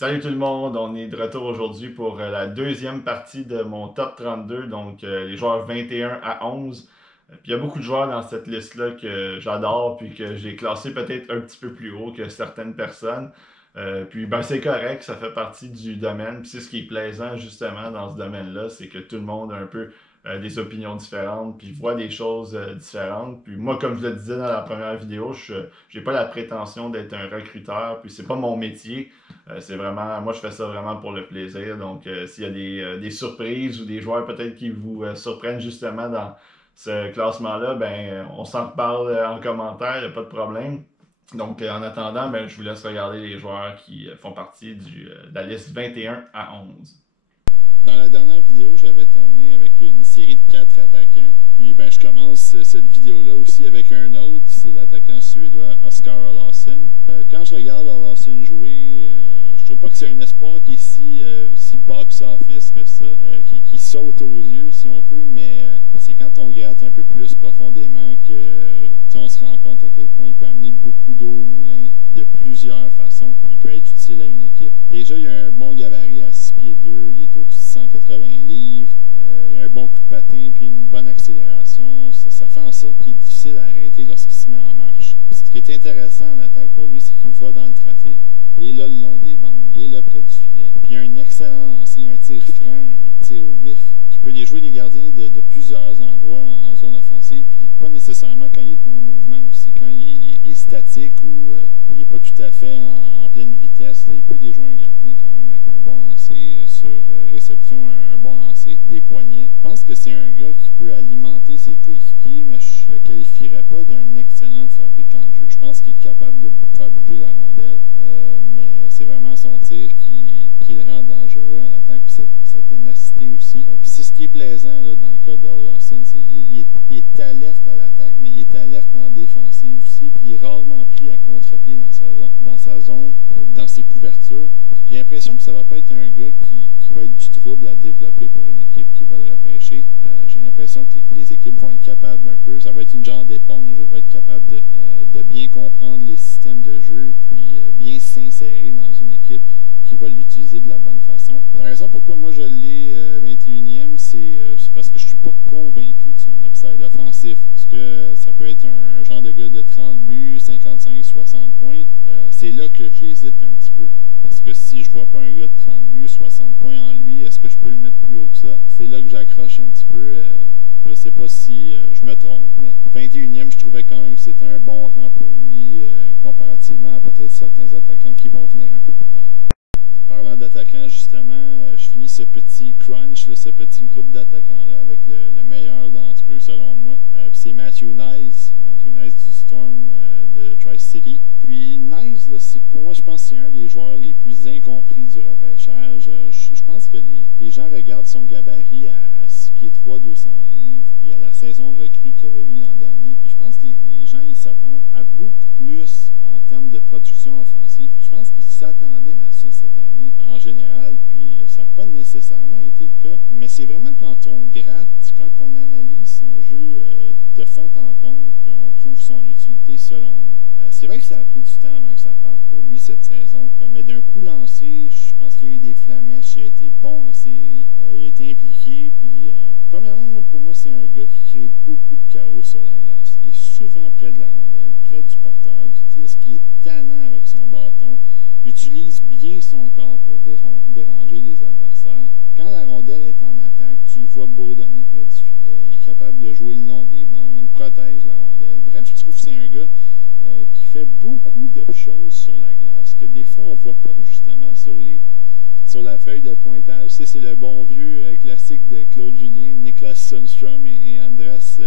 Salut tout le monde, on est de retour aujourd'hui pour la deuxième partie de mon top 32, donc les joueurs 21 à 11. Puis il y a beaucoup de joueurs dans cette liste-là que j'adore, puis que j'ai classé peut-être un petit peu plus haut que certaines personnes. Puis ben c'est correct, ça fait partie du domaine. Puis c'est ce qui est plaisant justement dans ce domaine-là, c'est que tout le monde a un peu des opinions différentes, puis voit des choses différentes. Puis moi, comme je le disais dans la première vidéo, je j'ai pas la prétention d'être un recruteur, puis c'est pas mon métier. C'est vraiment, moi je fais ça vraiment pour le plaisir. Donc s'il y a des surprises ou des joueurs peut-être qui vous surprennent justement dans ce classement-là, ben on s'en reparle en commentaire, il n'y a pas de problème. Donc en attendant, ben, je vous laisse regarder les joueurs qui font partie de la liste 21 à 11. Dans la dernière vidéo, j'avais terminé avec une série de 4 attaquants. Puis ben, je commence cette vidéo-là aussi avec un autre, c'est l'attaquant suédois Oskar Olausson. Quand je regarde Olausson jouer, je trouve pas que c'est un espoir qui est si box-office que ça, qui saute aux yeux si on peut, mais c'est quand on gratte un peu plus profondément que on se rend compte à quel point il peut amener beaucoup d'eau au moulin, puis de plusieurs façons, il peut être utile à une équipe. Déjà, il a un bon gabarit à 6 pieds 2, il est au-dessus de 180 livres, il a un bon coup de patin, puis une bonne accélération. Ça fait en sorte qu'il est difficile à arrêter lorsqu'il se met en marche. Ce qui est intéressant en attaque pour lui, c'est qu'il va dans le trafic. Il est là le long des bandes, il est là près du filet. Puis il a un excellent lancer, un tir franc, un tir vif, qui peut déjouer les gardiens de plusieurs endroits en zone offensive. Puis pas nécessairement quand il est en mouvement aussi, quand il est statique ou il n'est pas tout à fait en pleine vitesse. Là, il peut déjouer un gardien quand même avec un bon lancer sur réception, un bon lancer des poignets. Je pense que c'est un gars qui peut alimenter ses coéquipiers, mais je ne le qualifierais pas d'un excellent fabricant de jeu. Je pense qu'il est capable de faire bouger la rondelle, mais c'est vraiment son tir qui le rend dangereux à l'attaque, puis sa ténacité aussi. Puis c'est ce qui est plaisant là, dans le cas de Olausson, c'est qu'il est alerte à l'attaque, mais il est alerte en défensive aussi, puis il est rarement pris à contre-pied dans sa zone ou dans ses couvertures. J'ai l'impression que ça va pas être un gars qui va être du trouble à développer pour une équipe qui va le repêcher. J'ai l'impression que les équipes vont être capables un peu, ça va être une genre d'éponge, va être capable de bien comprendre les systèmes de jeu, puis bien s'insérer dans une équipe qui va l'utiliser de la bonne façon. La raison pourquoi moi je l'ai 21e, c'est parce que je suis pas convaincu de son upside offensif. Parce que ça peut être un genre de gars de 30 buts, 55, 60 points. C'est là que j'hésite un petit peu. Est-ce que si je vois pas un gars de 30 buts, 60 points en lui, est-ce que je peux le mettre plus haut que ça? C'est là que j'accroche un petit peu. Je sais pas si je me trompe, mais 21e, je trouvais quand même que c'était un bon rang pour lui, comparativement à peut-être certains attaquants qui vont venir un peu plus tard. Parlant d'attaquants, justement, je finis ce petit crunch, là, ce petit groupe d'attaquants-là avec le meilleur d'entre eux, selon moi. C'est Matthew Knies du Storm de Tri-City. Puis Knies, là, pour moi, je pense que c'est un des joueurs les plus incompris du repêchage. Je pense que les gens regardent son gabarit à 6 pieds 3, 200 livres, puis à la saison recrue qu'il y avait eu l'an dernier. Puis je pense que les gens, ils s'attendent à beaucoup plus en termes de production offensive. Puis je pense qu'ils s'attendaient à ça cette année en général, puis ça n'a pas nécessairement été le cas, mais c'est vraiment quand on gratte, quand on analyse son jeu de fond en comble qu'on trouve son utilité selon moi. C'est vrai que ça a pris du temps avant que ça parte pour lui cette saison, mais d'un coup lancé, je pense qu'il y a eu des flamèches, il a été bon en série, il a été impliqué, puis premièrement, pour moi, c'est un gars qui crée beaucoup de chaos sur la glace. Il est souvent près de la rondelle, près du porteur du disque, il est tannant avec son bâton. Il utilise bien son corps pour déranger les adversaires. Quand la rondelle est en attaque, tu le vois bourdonner près du filet. Il est capable de jouer le long des bandes, protège la rondelle. Bref, je trouve que c'est un gars qui fait beaucoup de choses sur la glace que des fois on voit pas justement sur la feuille de pointage. C'est le bon vieux classique de Claude Julien, Niklas Sundström et Andras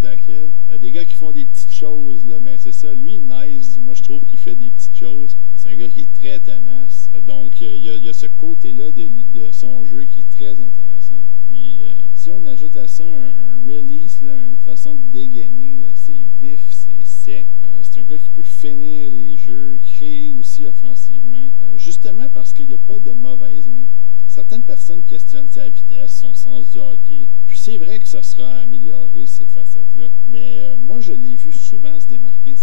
Dakel. Des gars qui font des petites choses, là, mais c'est ça. Lui, Knies, moi je trouve qu'il fait des petites choses. C'est un gars qui est très tenace. Donc il y a ce côté-là de son jeu qui est très intéressant. Puis si on ajoute à ça un release, là, une façon de dégainer, c'est vif, c'est sec. C'est un gars qui peut finir les jeux, créer aussi offensivement, justement parce qu'il n'y a pas de mauvaise main. Certaines personnes questionnent sa vitesse, son sens du hockey. Puis c'est vrai que ça sera amélioré, ces facettes-là. Mais moi, je l'ai vu souvent se démarquer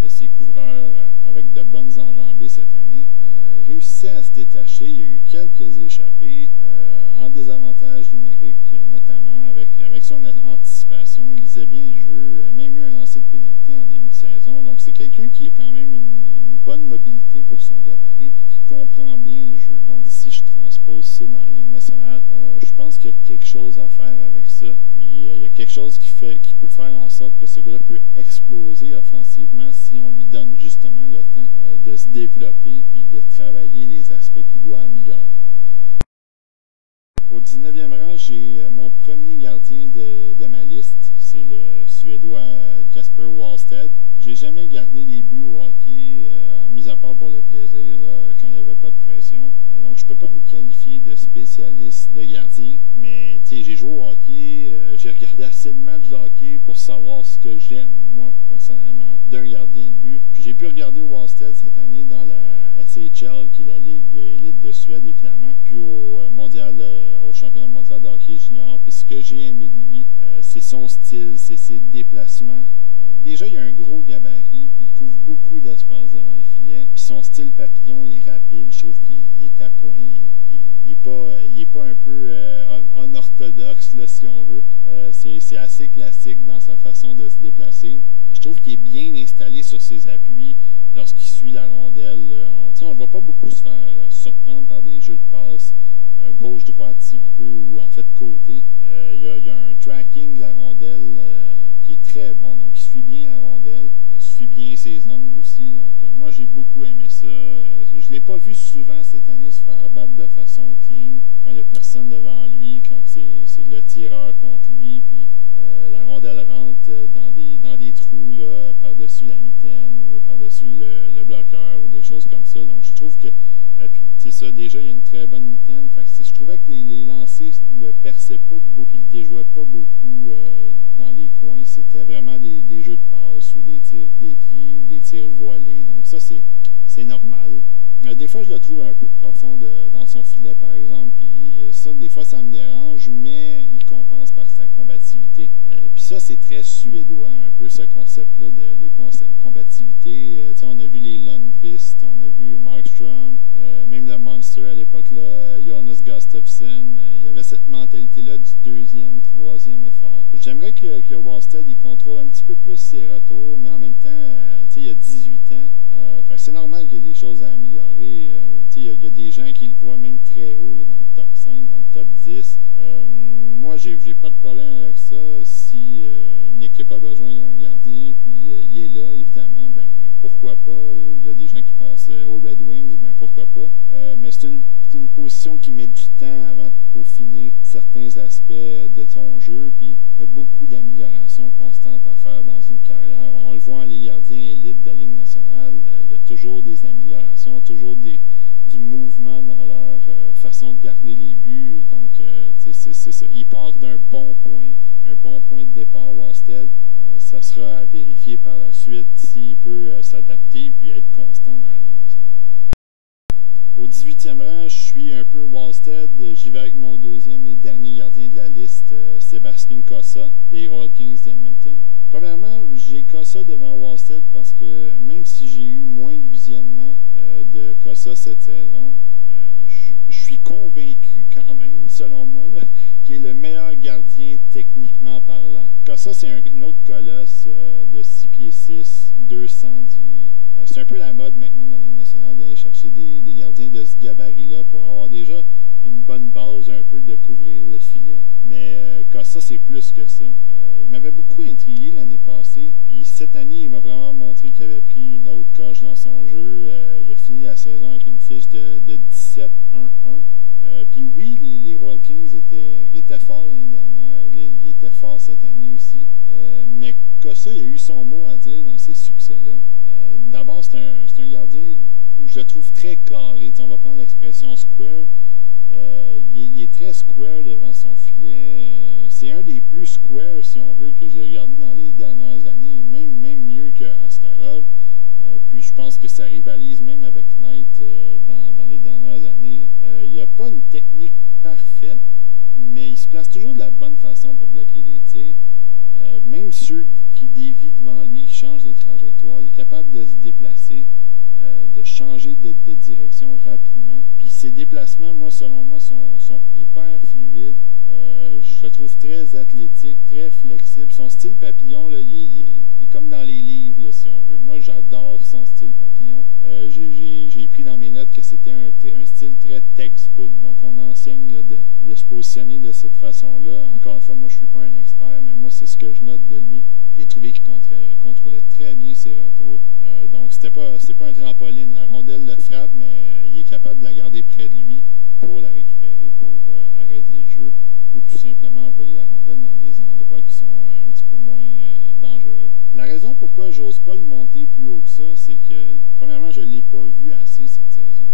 de ses couvreurs avec de bonnes enjambées cette année. Réussit réussissait à se détacher. Il y a eu quelques échappées en désavantage numérique, notamment avec son anticipation. Il lisait bien le jeu, même eu un lancer de pénalité en début de saison. Donc c'est quelqu'un qui a quand même une bonne mobilité pour son gabarit puis qui comprend bien le jeu. Donc si je transpose ça dans la Ligue nationale, je pense qu'il y a quelque chose à faire avec ça. Puis il y a quelque chose qui peut faire en sorte que ce gars-là peut exploser offensivement si on lui donne justement le temps de se développer puis de travailler les aspects qu'il doit améliorer. Au 19e rang, j'ai mon premier gardien de ma liste. C'est le Suédois Jesper Wallstedt. J'ai jamais gardé des buts au hockey, mis à part pour le plaisir, là, quand il n'y avait pas de pression. Donc je peux pas me qualifier de spécialiste de gardien, mais j'ai joué au hockey, j'ai regardé assez de matchs de hockey pour savoir ce que j'aime, moi, personnellement, d'un gardien de but. Puis j'ai pu regarder Wallstedt cette année dans la SHL, qui est la Ligue élite de Suède, évidemment, puis au championnat mondial de hockey junior. Puis ce que j'ai aimé de lui, c'est son style, c'est ses déplacements. Déjà, il a un gros gabarit, puis il couvre beaucoup d'espace devant le filet. Puis son style papillon est rapide, je trouve qu'il est à point. Il est pas un peu unorthodoxe, là, si on veut. C'est assez classique dans sa façon de se déplacer. Je trouve qu'il est bien installé sur ses appuis lorsqu'il suit la rondelle. On ne voit pas beaucoup se faire surprendre par des jeux de passe gauche-droite, si on veut, ou en fait côté. Il y a un tracking de la rondelle qui est très bon, donc il suit bien la rondelle, suit bien ses angles aussi. Donc moi, j'ai beaucoup aimé ça. Je ne l'ai pas vu souvent cette année se faire battre de façon clean, quand il n'y a personne devant lui, quand c'est le tireur contre lui, puis la rondelle rentre dans des trous là, par-dessus la mitaine ou par-dessus le bloqueur ou des choses comme ça. Donc je trouve que puis c'est ça, déjà il y a une très bonne mitaine. Fait que je trouvais que les lancers le perçaient pas beaucoup, puis le déjouaient pas beaucoup dans les coins. C'était vraiment des jeux de passe ou des tirs des pieds ou des tirs voilés. Donc ça c'est normal. Des fois je le trouve un peu profond dans son filet par exemple, puis ça des fois ça me dérange, mais il compense par sa combativité. Puis ça c'est très suédois un peu ce concept-là de combativité. On a vu les Lundqvist, on a vu Markstrom, même le Monster à l'époque, Jonas Gustafsson, il y avait cette mentalité-là du deuxième, troisième effort. J'aimerais que Wallstedt il contrôle un petit peu plus ses retours, mais en même temps, il a 18 ans. C'est normal qu'il y ait des choses à améliorer. Il y a des gens qui le voient même très haut là, dans le top 5, dans le top 10. Moi, j'ai pas de problème avec ça. Si une équipe a besoin d'un gardien, puis il est là, évidemment, ben pourquoi pas. Il y a des gens qui pensent aux Red Wings, ben pourquoi pas. Mais c'est une position qui met du temps avant de peaufiner certains aspects de ton jeu, puis il y a beaucoup d'améliorations constantes à faire dans une carrière. On le voit en les gardiens élites de la Ligue nationale, il y a toujours des améliorations, toujours du mouvement dans leur façon de garder les buts. Donc, c'est ça. Il part d'un bon point de départ, Wallstedt. Ça sera à vérifier par la suite s'il peut s'adapter puis être constant dans la Ligue nationale. Au 18e rang, je suis un peu Wallstedt. J'y vais avec mon deuxième et dernier gardien de la liste, Sebastian Cossa, des Oil Kings d'Edmonton. Premièrement, j'ai Cossa devant Wallstedt parce que même si j'ai eu moins de visionnement de Cossa cette saison, je suis convaincu quand même, selon moi, qu'il est le meilleur gardien techniquement parlant. Cossa, c'est un autre colosse de 6 pieds 6, 210 livres. C'est un peu la mode maintenant dans la Ligue nationale d'aller chercher des gardiens de ce gabarit-là pour avoir déjà une bonne base un peu de couvrir le filet. Mais Cossa, c'est plus que ça. Il m'avait beaucoup intrigué l'année passée. Puis cette année, il m'a vraiment montré qu'il avait pris une autre coche dans son jeu. Il a fini la saison avec une fiche de 17-1-1. Puis oui, les Royal Kings étaient forts l'année dernière. Ils étaient forts cette année aussi. Mais Cossa, il a eu son mot à dire dans ces succès-là. D'abord, c'est un gardien, je le trouve très carré. On va prendre l'expression square. Il est très square devant son filet. C'est un des plus square, si on veut, que j'ai regardé dans les dernières années, même mieux que Askarov. Puis je pense que ça rivalise même avec Knight dans les dernières années. Il n'y a pas une technique parfaite, mais il se place toujours de la bonne façon pour bloquer les tirs. Même ceux qui dévient devant lui, qui changent de trajectoire, il est capable de se déplacer, de changer de direction rapidement. Puis ses déplacements, selon moi, sont hyper fluides. Je le trouve très athlétique, très flexible. Son style papillon, là, il est comme dans les livres, là, si on veut. Moi, j'adore son style papillon. J'ai pris dans mes notes que c'était un style très textbook. Donc, on enseigne là, de se positionner de cette façon-là. Encore une fois, moi, je suis pas un expert, mais moi, c'est ce que je note de lui. J'ai trouvé qu'il contrôlait très bien ses retours. Donc, c'est pas un trampoline. La rondelle le frappe, mais il est capable de la garder près de lui pour la récupérer, pour arrêter le jeu, ou tout simplement envoyer la rondelle dans des endroits qui sont un petit peu moins dangereux. La raison pourquoi j'ose pas le monter plus haut que ça, c'est que, premièrement, je l'ai pas vu assez cette saison.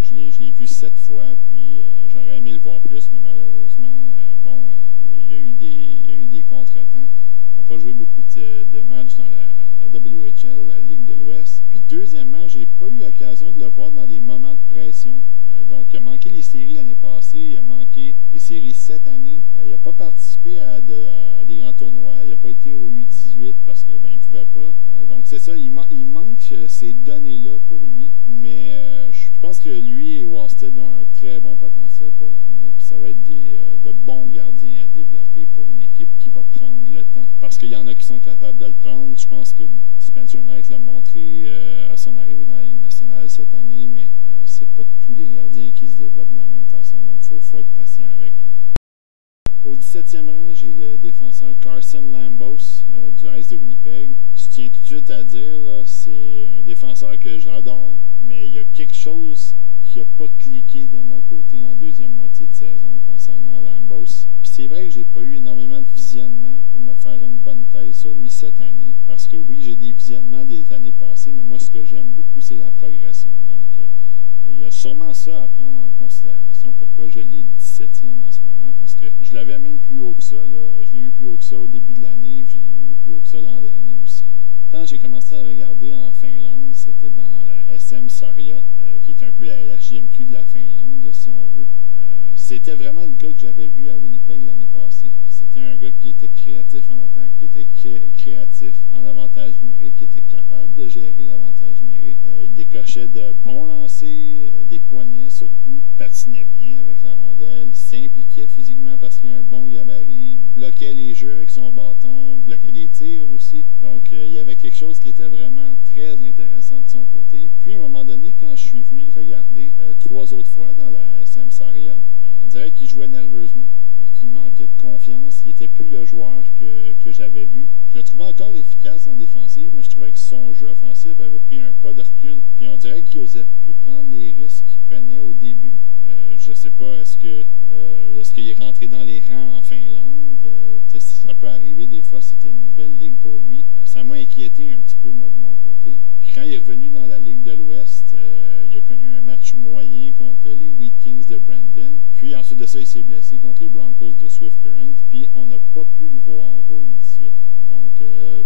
Je l'ai vu 7 fois, puis j'aurais aimé le voir plus, mais malheureusement, il y a eu des contretemps. Ils n'ont pas joué beaucoup de matchs dans la WHL, la Ligue de l'Ouest. Puis deuxièmement, j'ai pas eu l'occasion de le voir dans des moments de pression. Donc, il a manqué les séries l'année passée, il a manqué les séries cette année. Il n'a pas participé à des grands tournois, il n'a pas été au U18 parce que il pouvait pas. Donc, c'est ça, il manque ces données-là pour lui. Mais je pense que lui et Wallstead ont un très bon potentiel pour l'avenir. Puis ça va être de bons gardiens à développer pour une équipe qui va prendre le temps. Parce qu'il y en a qui sont capables de le prendre. Je pense que Spencer Knight l'a montré à son arrivée dans la Ligue nationale cette année, mais c'est pas tous les gardiens qui se développent de la même façon. Donc, il faut être patient avec eux. Au 17e rang, j'ai le défenseur Carson Lambos du Ice de Winnipeg. Je tiens tout de suite à dire, là, c'est un défenseur que j'adore, mais il y a quelque chose qui n'a pas cliqué de mon côté en deuxième moitié de saison concernant Lambos. Puis c'est vrai que j'ai pas eu énormément de visionnement pour me faire une bonne thèse sur lui cette année. Parce que oui, j'ai des visionnements des années passées, mais moi, ce que j'aime beaucoup, c'est la progression. Donc, il y a sûrement ça à prendre en considération pourquoi je l'ai 17e en ce moment, parce que je l'avais même plus haut que ça. Là. Je l'ai eu plus haut que ça au début de l'année, j'ai eu plus haut que ça l'an dernier aussi. Là. Quand j'ai commencé à le regarder en Finlande, c'était dans la SM Sarja, qui est un peu la LHJMQ de la Finlande, là, si on veut. C'était vraiment le gars que j'avais vu à Winnipeg l'année passée. C'était un gars qui était créatif en attaque, qui était créatif en avantage numérique, qui était capable de gérer l'avantage numérique. Il décochait de bons lancers, des poignets surtout, patinait bien avec la rondelle, s'impliquait physiquement parce qu'il a un bon gabarit, bloquait les jeux avec son bâton, bloquait des tirs aussi. Donc, il y avait quelque chose qui était vraiment très intéressant de son côté. Puis, à un moment donné, quand je suis venu le regarder 3 autres fois dans la SM Sarja, on dirait qu'il jouait nerveusement, qu'il manquait de confiance. Il n'était plus le joueur que j'avais vu. Je le trouvais encore efficace en défensive, mais je trouvais que son jeu offensif avait pris un pas de recul. Puis on dirait qu'il n'osait plus prendre les risques qu'il prenait au début. Je sais pas, est-ce qu'il est rentré dans les rangs en Finlande? Ça peut arriver des fois, c'était une nouvelle ligue pour lui. Ça m'a inquiété un petit peu, moi, de mon côté. Puis quand il est revenu dans la Ligue de l'Ouest, il a connu un match moyen contre les Wheat Kings de Brandon. Puis ensuite de ça, il s'est blessé contre les Broncos de Swift Current. Puis on n'a pas pu le voir au U18. Donc,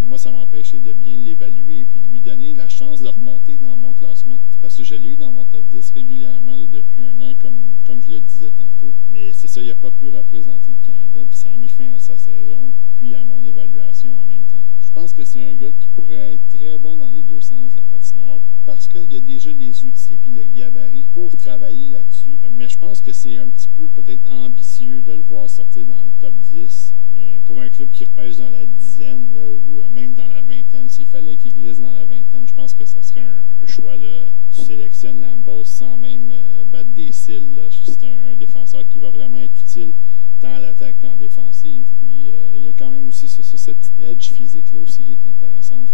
moi, ça m'a empêché de bien l'évaluer puis de lui donner la chance de remonter dans mon classement. Parce que je l'ai eu dans mon top 10 régulièrement là, depuis un an, comme je le disais tantôt. Mais c'est ça, il n'a pas pu représenter le Canada, puis ça a mis fin à sa saison, puis à mon évaluation en même temps. Je pense que c'est un gars qui pourrait être très bon dans les deux sens de la patinoire, parce qu'il y a déjà les outils puis le gabarit pour travailler là-dessus. Mais je pense que c'est un petit peu peut-être ambitieux de le voir sortir dans le top 10. Mais pour un club qui repêche dans la dizaine, là, ou même dans la vingtaine, s'il fallait qu'il glisse dans la vingtaine, je pense que ça serait un choix. Là. Tu sélectionnes Lambos sans même battre des cils. C'est un défenseur qui va vraiment être utile tant à l'attaque qu'en défensive. Puis il y a quand même aussi cette petite edge physique-là aussi qui est intéressante.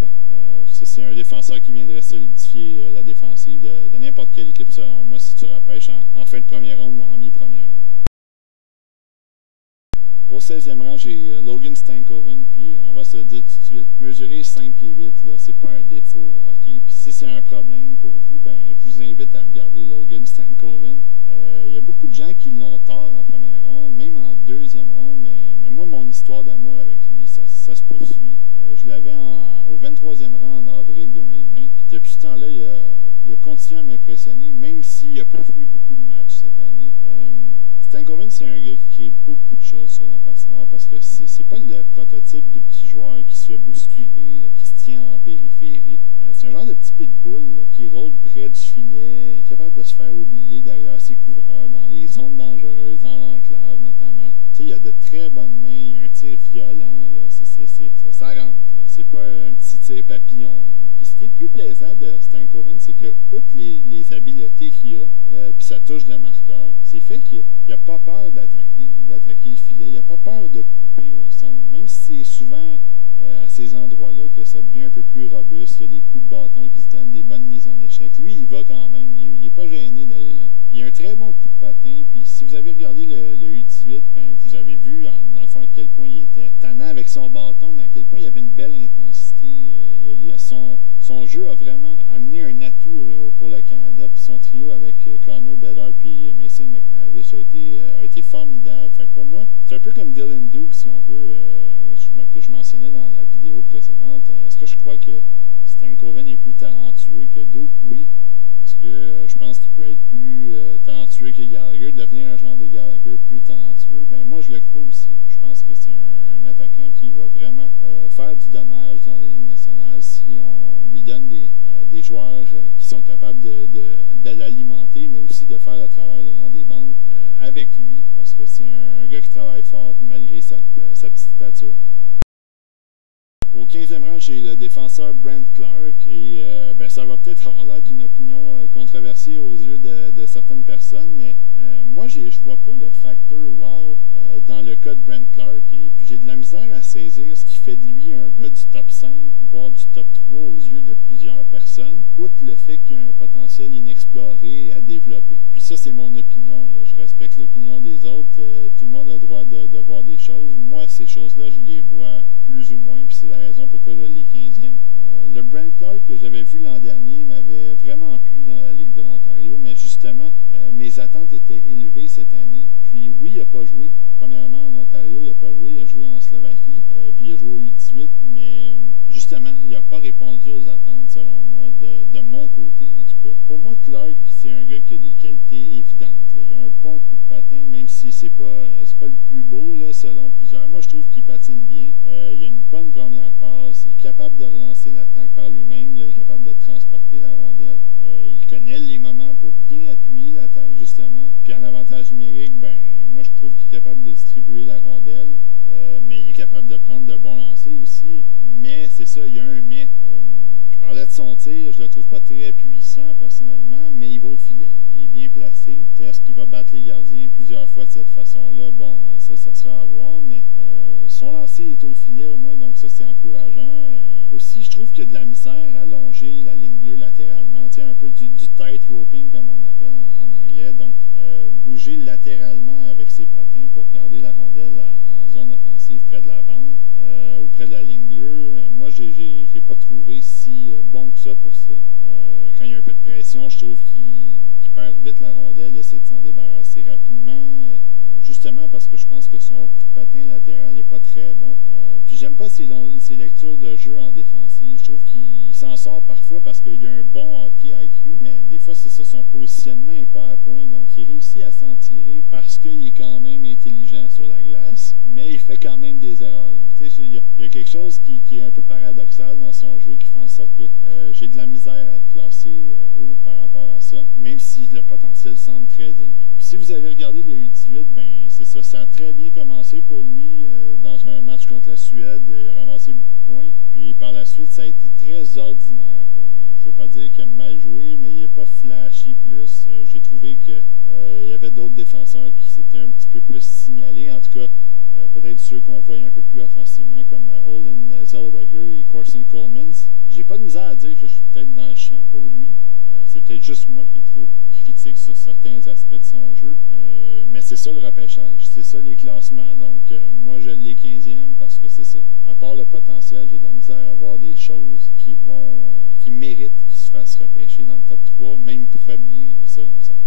Ça, c'est un défenseur qui viendrait solidifier la défensive de n'importe quelle équipe, selon moi, si tu repêches en fin de première ronde ou en mi-première ronde. Au 16e rang, j'ai Logan Stankoven, puis on va se le dire tout de suite, mesurer 5 pieds 8, là, c'est pas un défaut au hockey. Puis si c'est un problème pour vous, je vous invite à regarder Logan Stankoven. Il y a beaucoup de gens qui l'ont tort en première ronde, même en deuxième ronde, mais moi, mon histoire d'amour avec lui, ça se poursuit. Je l'avais au 23e rang en avril 2020, puis depuis ce temps-là, il a continué à m'impressionner, même s'il n'a pas joué beaucoup de matchs cette année. Stankoven, c'est un gars qui crée beaucoup de choses sur la patinoire parce que c'est pas le prototype du petit joueur qui se fait bousculer, là, qui se tient en périphérie. C'est un genre de petit pitbull là, qui rôde près du filet, est capable de se faire oublier derrière ses couvreurs, dans les zones dangereuses, dans l'enclave notamment. Tu sais, il a de très bonnes mains, il a un tir violent, là, ça rentre, là. C'est pas un petit tir papillon, là. Puis ce qui est le plus plaisant de Stankoven, c'est que, outre les habiletés qu'il a, puis sa touche de marqueur, c'est fait qu'il n'a pas peur d'attaquer le filet, il n'a pas peur de couper au centre, même si c'est souvent à ces endroits-là que ça devient un peu plus robuste, il y a des coups de bâton qui se donnent, des bonnes mises en échec. Lui, il va quand même, il n'est pas gêné d'aller là. Il a un très bon coup de patin, puis si vous avez regardé le U18, ben, vous avez vu dans le fond à quel point il était tannant avec son bâton, mais à quel point il avait une belle intensité. Son jeu a vraiment amené un atout pour le Canada, puis son trio avec Connor Bedard puis Mason McTavish a été formidable. Fait, pour moi, c'est un peu comme Dylan Duke, si on veut, que je mentionnais dans la vidéo précédente. Est-ce que je crois que Stankoven est plus talentueux que Duke? Oui. Est-ce que je pense qu'il peut être plus talentueux que Gallagher, devenir un genre de Gallagher plus talentueux? Ben moi, je le crois aussi. Je pense que c'est un attaquant qui va vraiment faire du dommage dans la Ligue nationale si on lui donne des joueurs qui sont capables de l'alimenter, mais aussi de faire le travail le long des bandes avec lui, parce que c'est un gars qui travaille fort malgré sa petite stature. Au 15e rang, j'ai le défenseur Brent Clark et ben, ça va peut-être avoir l'air d'une opinion controversée aux yeux de certaines personnes, mais moi, je vois pas le facteur wow dans le cas de Brent Clark, et puis j'ai de la misère à saisir ce qui fait de lui un gars du top 5, voire du top 3 aux yeux de plusieurs personnes, outre le fait qu'il y a un potentiel inexploré à développer. Puis ça, c'est mon opinion, là. Je respecte l'opinion des autres, tout le monde a le droit de voir des choses. Moi, ces choses-là, je les vois plus ou moins, puis c'est la raison pourquoi je l'ai 15e. Le Brent Clark que j'avais vu l'an dernier m'avait vraiment plu dans la Ligue de l'Ontario, mais justement, mes attentes étaient élevées cette année. Puis oui, il n'a pas joué. Premièrement, en Ontario, il n'a pas joué. Il a joué en Slovaquie, puis il a joué au U18, mais justement, il n'a pas répondu aux attentes, selon moi, de mon côté, en tout cas. Pour moi, Clark, c'est un gars qui a des qualités évidentes, là. Il a un bon coup de patin, même si c'est pas le plus beau, là, selon plusieurs. Moi, je trouve qu'il patine bien. Il a une bonne première passe. Il est capable de relancer l'attaque par lui-même. Il est capable de transporter la rondelle. Il connaît les moments pour bien appuyer l'attaque, justement. Puis en avantage numérique, ben moi, je trouve qu'il est capable de distribuer la rondelle. Mais il est capable de prendre de bons lancers aussi. Mais c'est ça, il y a un mais. Je parlais de son tir, je le trouve pas très puissant personnellement, mais il va au filet. Il est bien placé. Est-ce qu'il va battre les gardiens plusieurs fois de cette façon-là? Bon, ça sera à voir, mais son lancer est au filet au moins, donc ça c'est encourageant. Aussi, je trouve qu'il y a de la misère à longer la ligne bleue latéralement. Tu sais, un peu du tight roping comme on appelle en anglais. Donc, bouger latéralement avec ses patins pour garder la rondelle en zone offensive près de la bande ou près de la ligne bleue. Moi, je l'ai pas trouvé si bon que ça pour ça. Quand il y a un peu de pression, je trouve qu'il perd vite la rondelle, il essaie de s'en débarrasser rapidement. Justement parce que je pense que son coup de patin latéral n'est pas très bon. Puis j'aime pas ses lectures de jeu en défensive. Je trouve qu'il s'en sort parfois parce qu'il y a un bon hockey IQ, mais des fois c'est ça, son positionnement n'est pas à point. Donc il réussit à s'en tirer parce qu'il est quand même intelligent sur la glace, mais il fait quand même des erreurs. Donc tu sais, il y a quelque chose qui est un peu paradoxal dans son jeu qui fait en sorte que j'ai de la misère à le classer haut par rapport à ça, même si le potentiel semble très élevé. Puis si vous avez regardé le U18, ben c'est ça, ça a très bien commencé pour lui dans un match contre la Suède. Il a ramassé beaucoup de points. Puis par la suite, ça a été très ordinaire pour lui. Je veux pas dire qu'il a mal joué, mais il n'est pas flashy plus. J'ai trouvé que il y avait d'autres défenseurs qui s'étaient un petit peu plus signalés. En tout cas, peut-être ceux qu'on voyait un peu plus offensivement, comme Olin Zellweger et Corson Coleman. J'ai pas de misère à dire que je suis peut-être dans le champ pour lui. C'est peut-être juste moi qui est trop critique sur certains aspects de son jeu. Mais c'est ça le repêchage, c'est ça les classements. Donc moi je l'ai 15e parce que c'est ça. À part le potentiel, j'ai de la misère à voir des choses qui méritent qu'il se fasse repêcher dans le top 3, même premier, là, selon certains.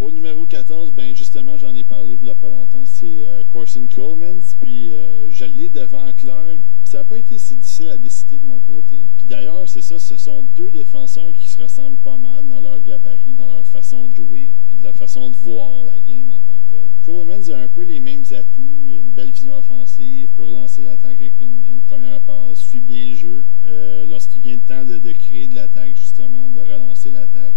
Au numéro 14, ben justement, j'en ai parlé il n'y a pas longtemps, c'est Corson Coleman, puis je l'ai devant Clark. Ça n'a pas été si difficile à décider de mon côté. Puis d'ailleurs, c'est ça, ce sont deux défenseurs qui se ressemblent pas mal dans leur gabarit, dans leur façon de jouer, puis de la façon de voir la game en tant que telle. Coleman a un peu les mêmes atouts, il a une belle vision offensive, peut relancer l'attaque avec une première passe, suit bien le jeu. Lorsqu'il vient le temps de créer de l'attaque, justement, de relancer l'attaque.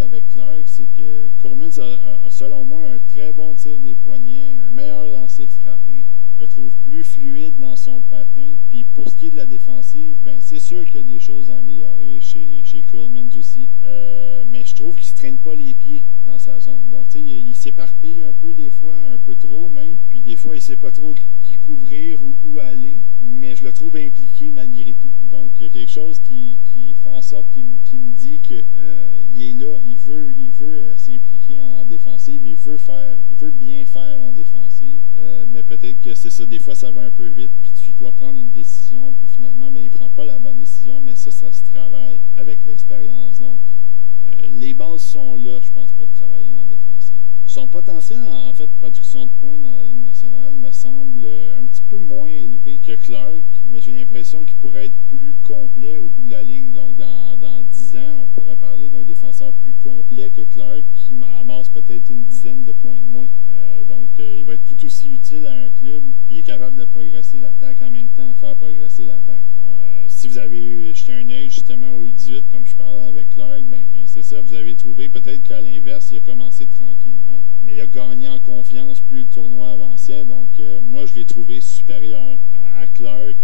différence avec Clark, c'est que Coleman a, selon moi, un très bon tir des poignets, un meilleur lancer frappé. Je le trouve plus fluide dans son patin. Puis pour ce qui est de la défensive, ben c'est sûr qu'il y a des choses à améliorer chez Coleman aussi. Mais je trouve qu'il se traîne pas les pieds dans sa zone. Donc tu sais, il s'éparpille un peu des fois, un peu trop même. Puis des fois, il sait pas trop qui couvrir ou où aller. Mais je le trouve impliqué malgré tout. Donc il y a quelque chose qui fait en sorte qu'il me dit que il est là, il veut s'impliquer en défensive, il veut bien faire en défensive. Mais peut-être que c'est ça, des fois ça va un peu vite, puis tu dois prendre une décision, puis finalement ben il prend pas la bonne décision, mais ça se travaille avec l'expérience. Donc les bases sont là, je pense, pour travailler en défensive. Son potentiel en fait de production de points dans la Ligue nationale me semble un petit peu moins élevé que Clark, mais j'ai l'impression qu'il pourrait être plus complet au bout de la ligne. Donc dans 10 ans, on pourrait parler d'un défenseur plus complet que Clark qui amasse peut-être une dizaine de points de moins. Donc il va être tout aussi utile à un club, puis il est capable de progresser l'attaque en même temps, faire progresser l'attaque. Donc si vous avez jeté un œil justement au U18 comme je parlais avec Clark, ben c'est ça, vous avez trouvé peut-être qu'à l'inverse, il a commencé tranquillement, mais il a gagné en confiance plus le tournoi avançait. Donc moi je l'ai trouvé supérieur à Clark.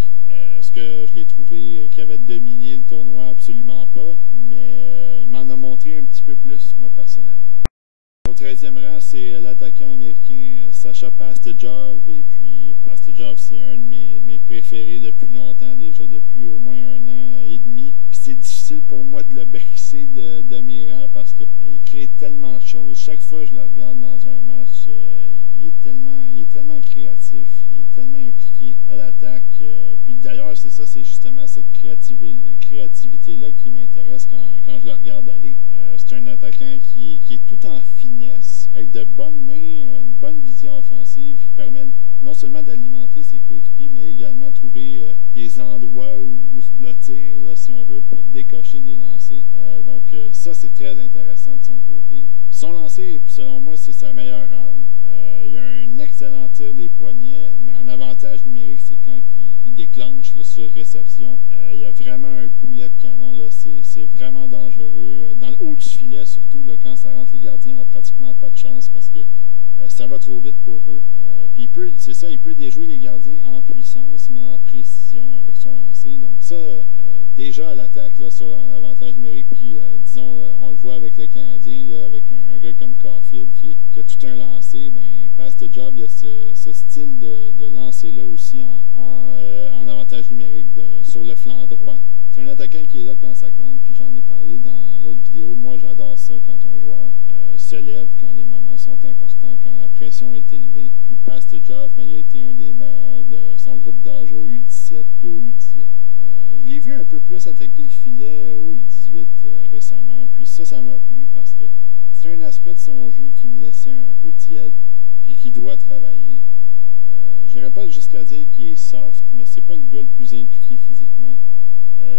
Est-ce que je l'ai trouvé qu'il avait dominé le tournoi? Absolument pas, mais il m'en a montré un petit peu plus moi personnellement. Au 13e rang, c'est l'attaquant américain Sasha Pastujov. Et puis Pastujov, c'est un de mes préférés depuis longtemps, déjà depuis au moins 1 an et demi. Puis c'est difficile pour moi de le baisser de mes rangs parce qu'il crée tellement de choses. Chaque fois que je le regarde dans un match, il est tellement créatif, il est tellement impliqué à l'attaque. Puis d'ailleurs, c'est ça, c'est justement cette créativité-là qui m'intéresse quand je le regarde aller. C'est un attaquant qui est tout en finesse, avec de bonnes mains, une bonne vision offensive qui permet non seulement d'alimenter ses coéquipiers, mais également trouver des endroits où se blottir, là, si on veut, pour décocher des lancers. Donc ça, c'est très intéressant de son côté. Son lancer, selon moi, c'est sa meilleure arme. Il a un excellent tir des poignets, mais en avantage numérique, c'est quand il déclenche là, sur réception. Il y a vraiment un boulet de canon, c'est vraiment dangereux. Dans le haut du filet, surtout, là, quand ça rentre, les gardiens n'ont pratiquement pas de chance parce que ça va trop vite pour eux. Puis il peut déjouer les gardiens en puissance, mais en précision avec son lancer. Donc ça, déjà à l'attaque sur un avantage numérique, puis disons, on le voit avec le Canadien, là, avec un gars comme Caulfield qui a tout un lancer, ben Pastujov, il y a ce style de lancer-là aussi en avantage numérique sur le flanc droit. C'est un attaquant qui est là quand ça compte, puis j'en ai parlé dans l'autre vidéo. Moi, j'adore ça quand un joueur se lève, quand les moments sont importants, quand la pression est élevée. Puis Pastujov, ben, il a été un des meilleurs de son groupe d'âge au U17 puis au U18. Je l'ai vu un peu plus attaquer le filet au U18 récemment, puis ça m'a plu parce que c'est un aspect de son jeu qui me laissait un peu tiède, puis qui doit travailler. Je n'irais pas jusqu'à dire qu'il est soft, mais c'est pas le gars le plus impliqué physiquement.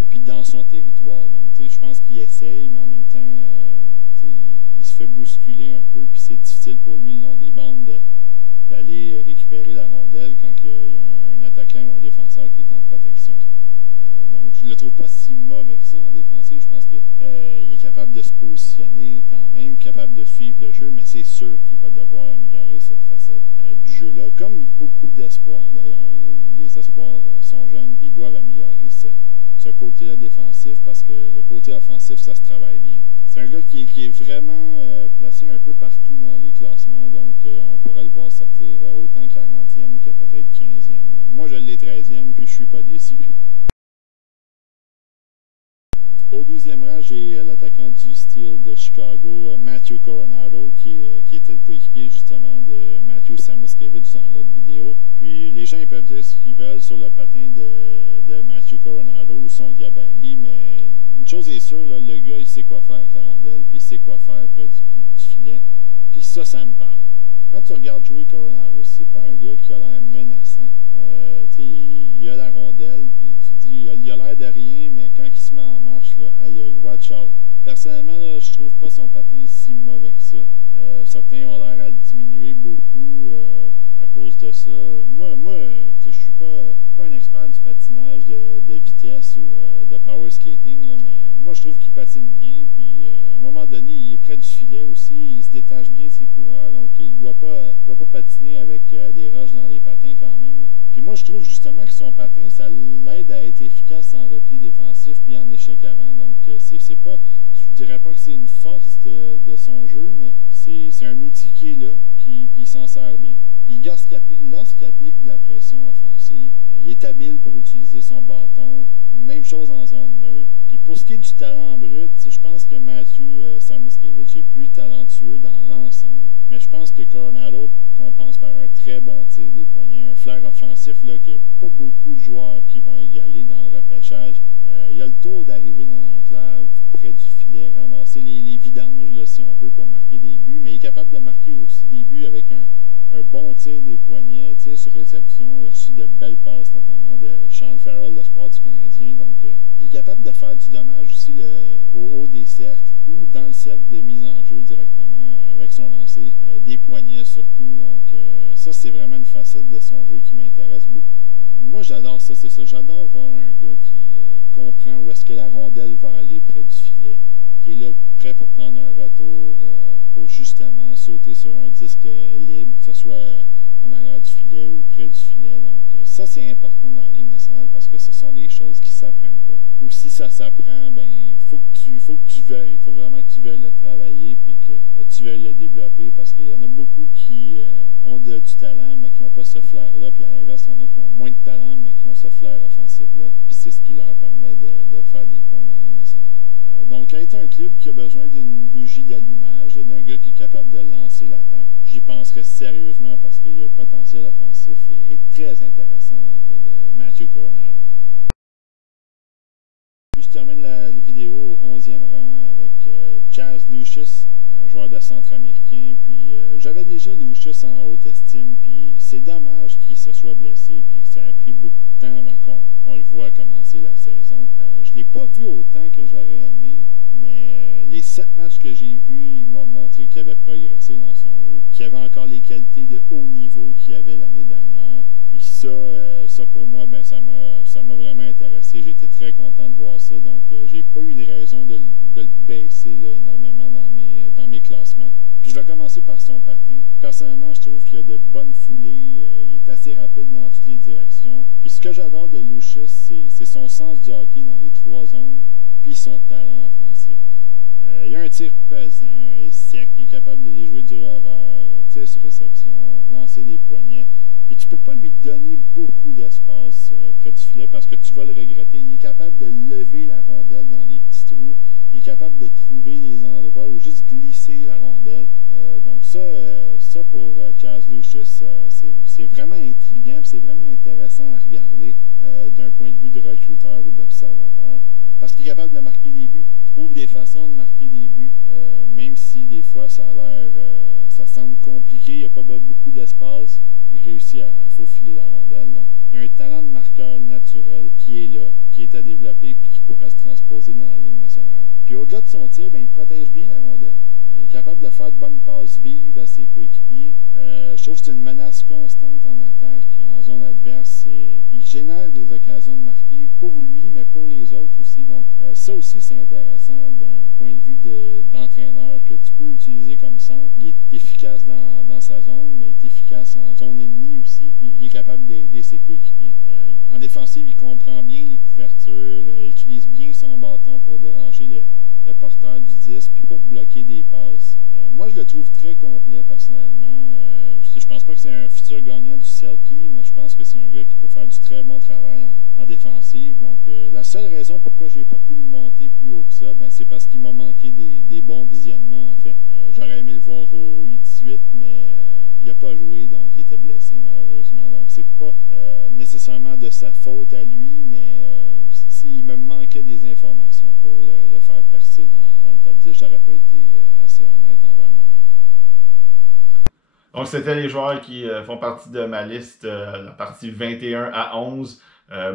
Puis dans son territoire. Donc, tu sais, je pense qu'il essaye, mais en même temps, il se fait bousculer un peu, puis c'est difficile pour lui le long des bandes d'aller récupérer la rondelle quand il y a un attaquant ou un défenseur qui est en protection. Donc, je le trouve pas si mauvais que ça en défensive. Je pense qu'il est capable de se positionner quand même, capable de suivre le jeu, mais c'est sûr qu'il va devoir améliorer cette facette du jeu-là, comme beaucoup d'espoirs d'ailleurs. Les espoirs sont jeunes, puis ils doivent améliorer ce côté-là défensif parce que le côté offensif, ça se travaille bien. C'est un gars qui est vraiment placé un peu partout dans les classements, donc on pourrait le voir sortir autant 40e que peut-être 15e. Là. Moi, je l'ai 13e, puis je suis pas déçu. Au 12e rang, j'ai l'attaquant du Steel de Chicago, Matthew Coronado, qui était le coéquipier justement de Matthew Samoskevich dans l'autre vidéo. Puis les gens ils peuvent dire ce qu'ils veulent sur le patin de Matthew Coronado ou son gabarit, mais une chose est sûre, là, le gars il sait quoi faire avec la rondelle, puis il sait quoi faire près du filet, puis ça me parle. Quand tu regardes jouer Coronado, c'est pas un gars qui a l'air menaçant. Il a la rondelle, puis tu dis, il a l'air de rien, mais quand il se met en marche, là, aïe, watch out. Personnellement, là, je trouve pas son patin si mauvais que ça. Certains ont l'air à le diminuer beaucoup à cause de ça. Moi, je suis pas un expert du patinage de vitesse ou de power skating, là, mais moi, je trouve qu'il patine bien. Puis, à un moment donné, il est près du filet aussi. Il se détache bien de ses coureurs, donc il doit pas patiner avec des roches dans les patins quand même, là. Puis moi, je trouve justement que son patin, ça l'aide à être efficace en repli défensif puis en échec avant. Donc, c'est pas, je dirais pas que c'est une force de son jeu, mais c'est un outil qui est là, puis il s'en sert bien. Puis lorsqu'il applique de la pression offensive, il est habile pour utiliser son bâton. Même chose en zone neutre. Puis pour ce qui est du talent brut, je pense que Matthew Samoskevich est plus talentueux dans l'ensemble. Mais je pense que Coronado compense par un très bon tir des poignets, un flair offensif là, qu'il n'y a pas beaucoup de joueurs qui vont égaler dans le repêchage. Il a le tour d'arriver dans l'enclave, près du filet, ramasser les vidanges, là, si on veut, pour marquer des buts. Mais il est capable de marquer aussi des buts avec un bon tir des poignets, tir sur réception. Il a reçu de belles passes, notamment de Sean Farrell, l'espoir du Canadien. Donc, il est capable de faire du dommage aussi au haut des cercles ou dans le cercle de mise en jeu directement avec son lancer, des poignets surtout. Donc, ça, c'est vraiment une facette de son jeu qui m'intéresse beaucoup. Moi, j'adore ça, c'est ça. J'adore voir un gars qui comprend où est-ce que la rondelle va aller près du filet, qui est là prêt pour prendre un retour, pour justement sauter sur un disque libre, que ce soit en arrière du filet ou près du filet. Donc ça, c'est important dans la Ligue nationale parce que ce sont des choses qui ne s'apprennent pas. Ou si ça s'apprend, ben faut que tu veuilles. Il faut vraiment que tu veuilles le travailler puis que tu veuilles le développer parce qu'il y en a beaucoup qui ont du talent mais qui n'ont pas ce flair-là. Puis à l'inverse, il y en a qui ont moins de talent mais qui ont ce flair offensif-là. Puis c'est ce qui leur permet de faire des points dans la Ligue nationale. Donc, être un club qui a besoin d'une bougie d'allumage, d'un gars qui est capable de lancer l'attaque, j'y penserais sérieusement parce que le potentiel offensif est très intéressant dans le cas de Matthew Coronado. Puis je termine la vidéo au 11e rang avec Chaz Lucius, joueur de centre américain. Puis j'avais déjà Lucius en haute estime, puis c'est dommage qu'il se soit blessé, puis que ça a pris beaucoup de temps avant qu'on le voit commencer la saison. Je ne l'ai pas vu autant que j'aurais aimé, mais les 7 matchs que j'ai vus, il m'a montré qu'il avait progressé dans son jeu, qu'il avait encore les qualités de haut niveau qu'il avait l'année dernière. Puis ça pour moi, ben ça m'a vraiment intéressé. J'ai été très content de voir ça, donc j'ai pas eu de raison de le baisser là, énormément dans mes classements. Puis je vais commencer par son patin. Personnellement, je trouve qu'il a de bonnes foulées. Il est assez rapide dans toutes les directions. Puis ce que j'adore de Lucius, c'est son sens du hockey dans les 3 zones, puis son talent offensif. Il a un tir pesant et sec. Il est capable de jouer du revers, tir sur réception, lancer des poignets. Puis tu peux pas lui donner beaucoup d'espace près du filet parce que tu vas le regretter. Il est capable de lever la rondelle dans les petits trous. Il est capable de trouver les endroits où juste glisser la rondelle. Donc ça pour Chaz Lucius, c'est vraiment intriguant, c'est vraiment intéressant à regarder d'un point de vue de recruteur ou d'observateur. Parce qu'il est capable de marquer des buts, trouve des façons de marquer des buts, même si des fois ça a l'air, ça semble compliqué, il n'y a pas beaucoup d'espace. Il réussit à faufiler la rondelle. Donc, il y a un talent de marqueur naturel qui est là, qui est à développer et qui pourrait se transposer dans la Ligue nationale. Puis au-delà de son tir, ben, il protège bien la rondelle. Il est capable de faire de bonnes passes vives à ses coéquipiers. Je trouve que c'est une menace constante en attaque, en zone adverse. Puis il génère des occasions de marquer pour lui, mais pour les autres aussi. Donc ça aussi, c'est intéressant d'un point de vue d'entraîneur que tu peux utiliser comme centre. Il est efficace dans sa zone, mais il est efficace en zone ennemie aussi. Puis il est capable d'aider ses coéquipiers. En défensive, il comprend bien les couvertures. Il utilise bien son bâton pour déranger le porteur du disque puis pour bloquer des passes. Moi, je le trouve très complet personnellement. Je pense pas que c'est un futur gagnant du Selke, mais je pense que c'est un gars qui peut faire du très bon travail en défensive. Donc, la seule raison pourquoi j'ai pas pu le monter plus haut que ça, ben, c'est parce qu'il m'a manqué des bons visionnements, en fait. J'aurais aimé le voir au U18, mais il n'a pas joué, donc il était blessé, malheureusement. Donc, c'est pas nécessairement de sa faute à lui, mais il me manquait des informations pour le faire percer dans le top 10. J'aurais pas été assez honnête envers moi-même. Donc, c'était les joueurs qui font partie de ma liste, la partie 21 à 11.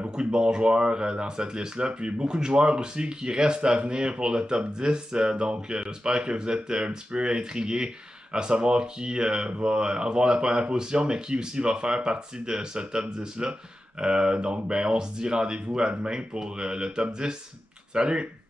Beaucoup de bons joueurs dans cette liste-là. Puis beaucoup de joueurs aussi qui restent à venir pour le top 10. Donc j'espère que vous êtes un petit peu intrigués à savoir qui va avoir la première position, mais qui aussi va faire partie de ce top 10-là. Donc on se dit rendez-vous à demain pour le top 10. Salut!